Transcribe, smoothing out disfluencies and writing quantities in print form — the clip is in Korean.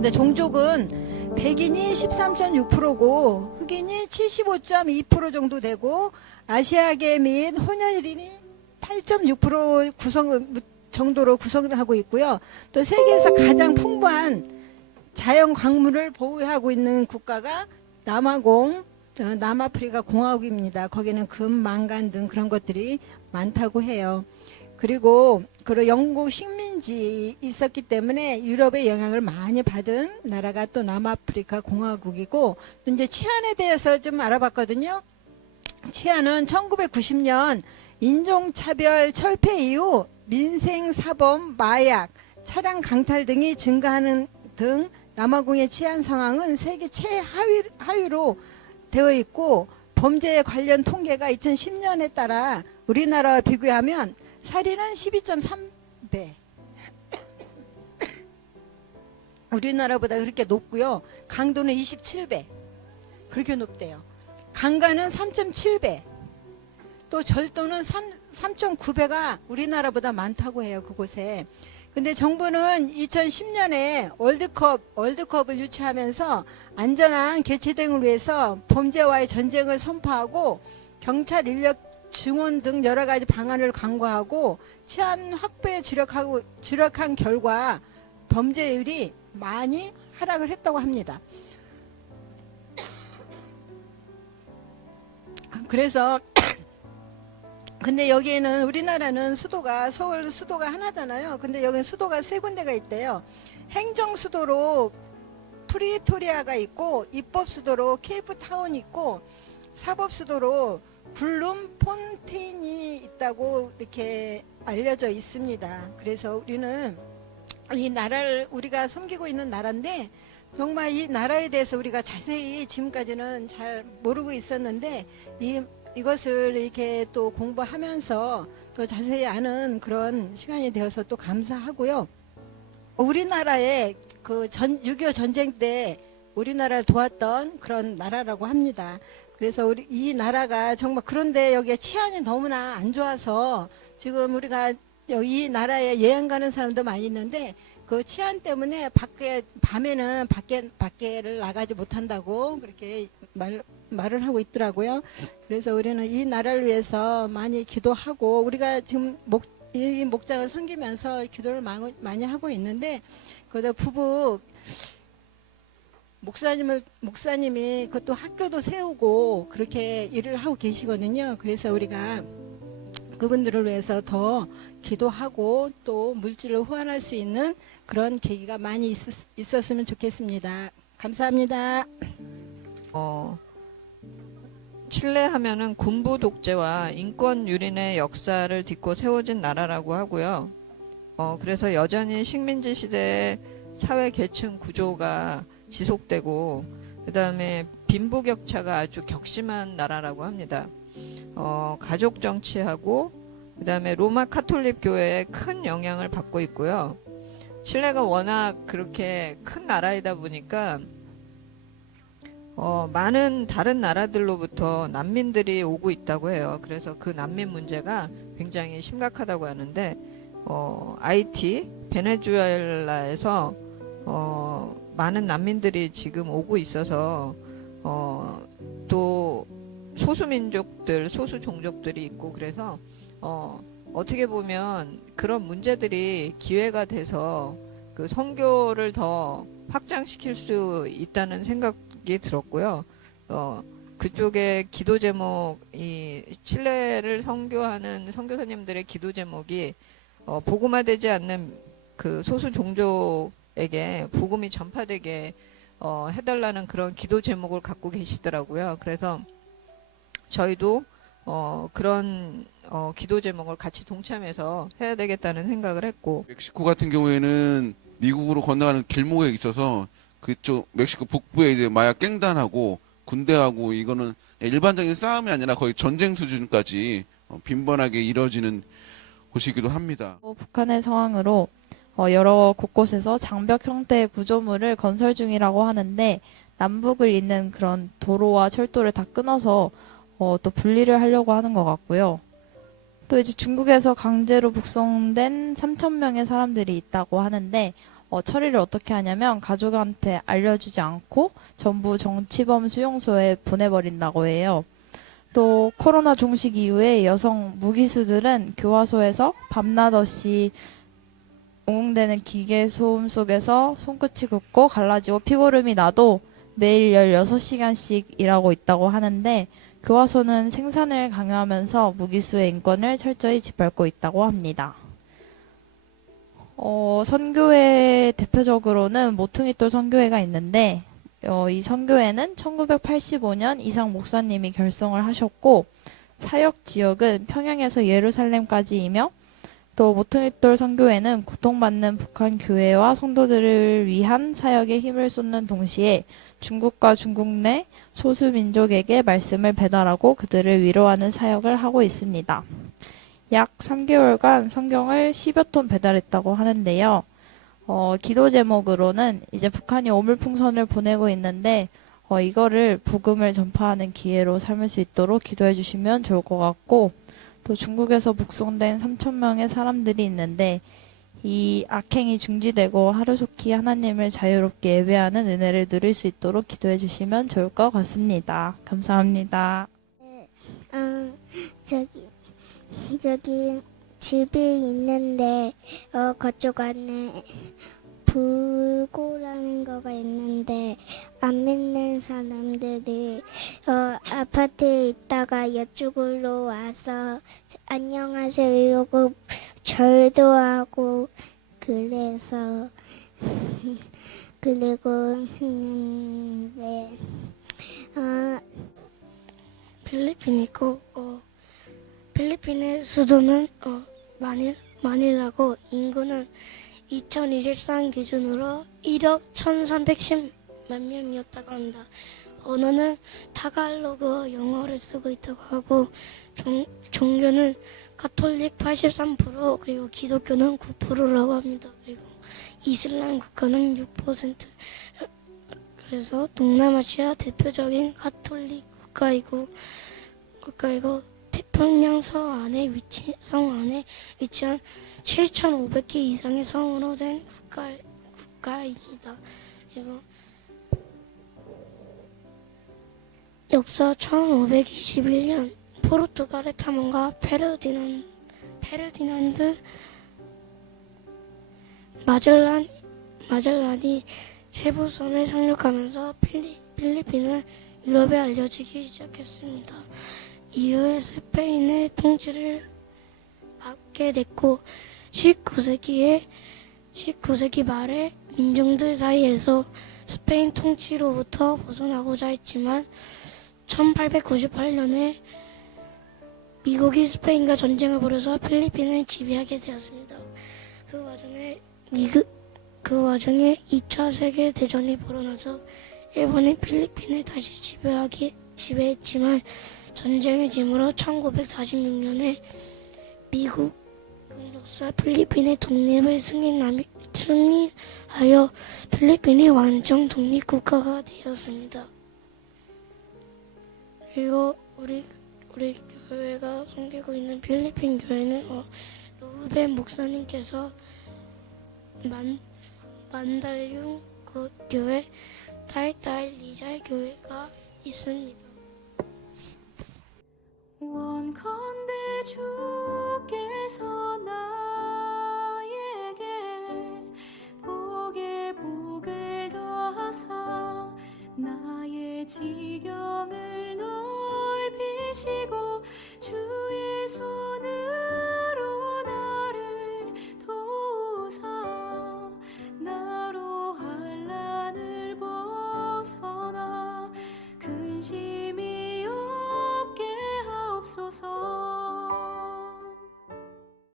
근데 종족은 백인이 13.6%고 흑인이 75.2% 정도 되고 아시아계 및 혼혈인이 8.6% 정도로 구성하고 있고요. 또 세계에서 가장 풍부한 자연 광물을 보유하고 있는 국가가 남아프리카 공화국입니다. 거기는 금, 망간 등 그런 것들이 많다고 해요. 그리고 영국 식민지 있었기 때문에 유럽의 영향을 많이 받은 나라가 또 남아프리카 공화국이고, 또 이제 치안에 대해서 좀 알아봤거든요. 치안은 1990년 인종차별 철폐 이후 민생사범, 마약, 차량 강탈 등이 증가하는 등 남아공의 치안 상황은 세계 최하위로 되어 있고, 범죄에 관련 통계가 2010년에 따라 우리나라와 비교하면 살인은 12.3배 우리나라보다 그렇게 높고요. 강도는 27배 그렇게 높대요. 강간은 3.7배, 또 절도는 3.9배가 우리나라보다 많다고 해요, 그곳에. 근데 정부는 2010년에 월드컵을 유치하면서 안전한 개최 등을 위해서 범죄와의 전쟁을 선포하고 경찰 인력 증원 등 여러 가지 방안을 강구하고 치안 확보에 주력한 결과 범죄율이 많이 하락을 했다고 합니다. 그래서 근데 여기에는 우리나라는 서울 수도가 하나잖아요. 근데 여기는 수도가 세 군데가 있대요. 행정 수도로 프리토리아가 있고, 입법 수도로 케이프타운이 있고, 사법 수도로 블룸폰테인이 있다고 이렇게 알려져 있습니다. 그래서 우리는 이 나라를 우리가 섬기고 있는 나라인데, 정말 이 나라에 대해서 우리가 자세히 지금까지는 잘 모르고 있었는데 이것을 이렇게 또 공부하면서 또 자세히 아는 그런 시간이 되어서 또 감사하고요. 우리나라의 6.25 전쟁 때 우리나라를 도왔던 그런 나라라고 합니다. 그래서 이 나라가 정말, 그런데 여기에 치안이 너무나 안 좋아서 지금 우리가 이 나라에 여행 가는 사람도 많이 있는데 그 치안 때문에 밤에는 밖에를 나가지 못한다고 그렇게 말을 하고 있더라고요. 그래서 우리는 이 나라를 위해서 많이 기도하고, 우리가 지금 이 목장을 섬기면서 기도를 많이 하고 있는데, 그러다 부부 목사님이 그것도 학교도 세우고 그렇게 일을 하고 계시거든요. 그래서 우리가 그분들을 위해서 더 기도하고 또 물질을 후원할 수 있는 그런 계기가 많이 있었으면 좋겠습니다. 감사합니다. 칠레 하면은 군부 독재와 인권 유린의 역사를 딛고 세워진 나라라고 하고요. 그래서 여전히 식민지 시대의 사회 계층 구조가 지속되고, 그 다음에 빈부격차가 아주 격심한 나라라고 합니다. 가족 정치하고 그 다음에 로마 카톨릭 교회에 큰 영향을 받고 있고요. 칠레가 워낙 그렇게 큰 나라이다 보니까 많은 다른 나라들로부터 난민들이 오고 있다고 해요. 그래서 그 난민 문제가 굉장히 심각하다고 하는데, 하이티, 베네수엘라에서 많은 난민들이 지금 오고 있어서 또 소수민족들, 소수종족들이 있고, 그래서 어떻게 보면 그런 문제들이 기회가 돼서 그 선교를 더 확장시킬 수 있다는 생각이 들었고요. 그쪽에 기도 제목이, 칠레를 선교하는 선교사님들의 기도 제목이 복음화되지 않는 그 소수 종족에게 복음이 전파되게 해달라는 그런 기도 제목을 갖고 계시더라고요. 그래서 저희도 그런 기도 제목을 같이 동참해서 해야 되겠다는 생각을 했고, 멕시코 같은 경우에는 미국으로 건너가는 길목에 있어서 그쪽 멕시코 북부에 이제 마약 갱단하고 군대하고, 이거는 일반적인 싸움이 아니라 거의 전쟁 수준까지 빈번하게 이뤄지는 곳이기도 합니다. 북한의 상황으로 여러 곳곳에서 장벽 형태의 구조물을 건설 중이라고 하는데, 남북을 잇는 그런 도로와 철도를 다 끊어서 또 분리를 하려고 하는 것 같고요. 또 이제 중국에서 강제로 북송된 3,000명의 사람들이 있다고 하는데, 처리를 어떻게 하냐면 가족한테 알려주지 않고 전부 정치범 수용소에 보내버린다고 해요. 또 코로나 종식 이후에 여성 무기수들은 교화소에서 밤낮 없이 웅웅대는 기계 소음 속에서 손끝이 굽고 갈라지고 피고름이 나도 매일 16시간씩 일하고 있다고 하는데 교화소는 생산을 강요하면서 무기수의 인권을 철저히 짓밟고 있다고 합니다. 선교회 대표적으로는 모퉁이돌 선교회가 있는데 이 선교회는 1985년 이상 목사님이 결성을 하셨고 사역 지역은 평양에서 예루살렘까지이며 또 모퉁이돌 선교회는 고통받는 북한 교회와 성도들을 위한 사역에 힘을 쏟는 동시에 중국과 중국 내 소수 민족에게 말씀을 배달하고 그들을 위로하는 사역을 하고 있습니다. 약 3개월간 성경을 10여 톤 배달했다고 하는데요. 기도 제목으로는 이제 북한이 오물풍선을 보내고 있는데 이거를 복음을 전파하는 기회로 삼을 수 있도록 기도해 주시면 좋을 것 같고 또 중국에서 북송된 3,000명의 사람들이 있는데 이 악행이 중지되고 하루속히 하나님을 자유롭게 예배하는 은혜를 누릴 수 있도록 기도해 주시면 좋을 것 같습니다. 감사합니다. 저기 집이 있는데 그쪽 안에 불고라는 거가 있는데 안 믿는 사람들이 아파트에 있다가 이쪽으로 와서 안녕하세요 이러고 절도 하고 그래서 그리고 네 필리핀이고 필리핀의 수도는 마닐라고 인구는 2023 기준으로 1억 1,310만 명이었다고 한다. 언어는 타갈로그 영어를 쓰고 있다고 하고 종교는 가톨릭 83% 그리고 기독교는 9%라고 합니다. 그리고 이슬람 국가는 6%. 그래서 동남아시아 대표적인 가톨릭 국가이고 태평양 성 안에 위치한 7,500개 이상의 성으로 된 국가입니다. 그리고 역사 1521년 포르투갈의 탐험가 페르디난드 마젤란이 세부섬에 상륙하면서 필리핀은 유럽에 알려지기 시작했습니다. 이후에 스페인의 통치를 받게 됐고 19세기 말에 민중들 사이에서 스페인 통치로부터 벗어나고자 했지만 1898년에 미국이 스페인과 전쟁을 벌여서 필리핀을 지배하게 되었습니다. 그 와중에 2차 세계 대전이 벌어나서 일본이 필리핀을 다시 지배했지만 전쟁의 짐으로 1946년에 미국 공격사 필리핀의 독립을 승인하여 필리핀이 완전 독립국가가 되었습니다. 그리고 우리 교회가 섬기고 있는 필리핀 교회는 루벤 목사님께서 만달융 교회, 타이타이 리잘 교회가 있습니다. 원컨대 주께서 나에게 복에 복을 더하사 나의 지경을 넓히시고 주의 손으로 나를 도우사 나로 한란을 벗어나 근심이 없게 하옵소서.